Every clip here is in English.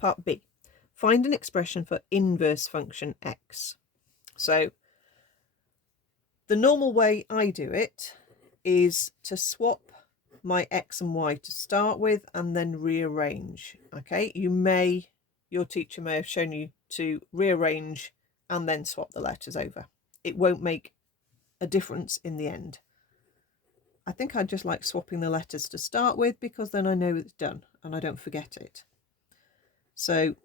Part B. Find an expression for inverse function x. So the normal way I do it is to swap my x and y to start with and then rearrange. Okay, your teacher may have shown you to rearrange and then swap the letters over. It won't make a difference in the end. I think I just like swapping the letters to start with because then I know it's done and I don't forget it. So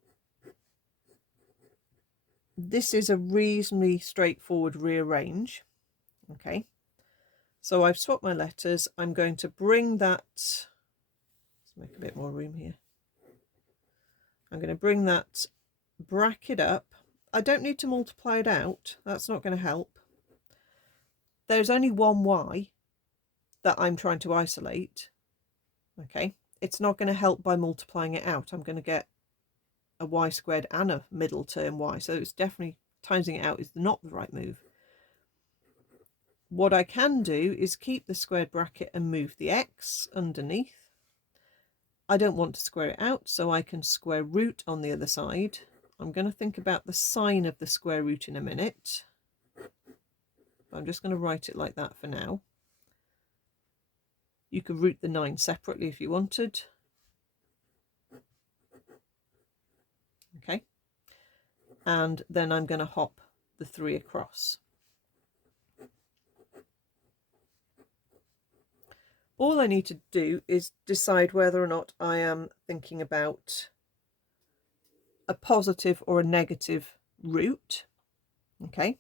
this is a reasonably straightforward rearrange. Okay, so I've swapped my letters. I'm going to bring that, let's make a bit more room here. I'm going to bring that bracket up. I don't need to multiply it out. That's not going to help. There's only one y that I'm trying to isolate. Okay, it's not going to help by multiplying it out. I'm going to get a y squared and a middle term y. So it's definitely timesing it out is not the right move. What I can do is keep the squared bracket and move the x underneath. I don't want to square it out, so I can square root on the other side. I'm going to think about the sign of the square root in a minute. I'm just going to write it like that for now. You could root the 9 separately if you wanted. Okay. And then I'm going to hop the 3 across. All I need to do is decide whether or not I am thinking about a positive or a negative root. Okay.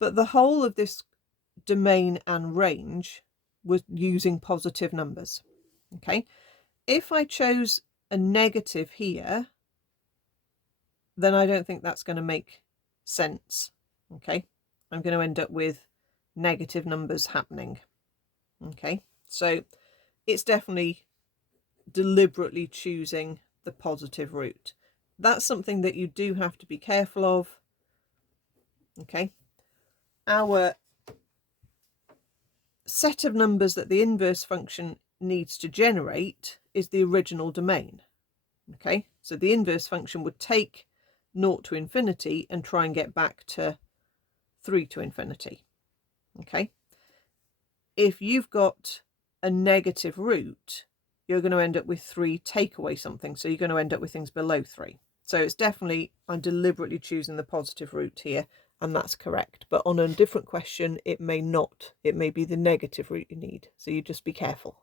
But the whole of this domain and range was using positive numbers. Okay. If I chose a negative here, then I don't think that's going to make sense. Okay. I'm going to end up with negative numbers happening. Okay. So it's definitely deliberately choosing the positive root. That's something that you do have to be careful of. Okay. Our set of numbers that the inverse function needs to generate is the original domain. Okay. So the inverse function would take 0 to infinity and try and get back to 3 to infinity. Okay. If you've got a negative root, you're going to end up with 3 take away something. So you're going to end up with things below 3. So it's definitely, I'm deliberately choosing the positive root here, and that's correct. But on a different question, it may not. It may be the negative root you need. So you just be careful.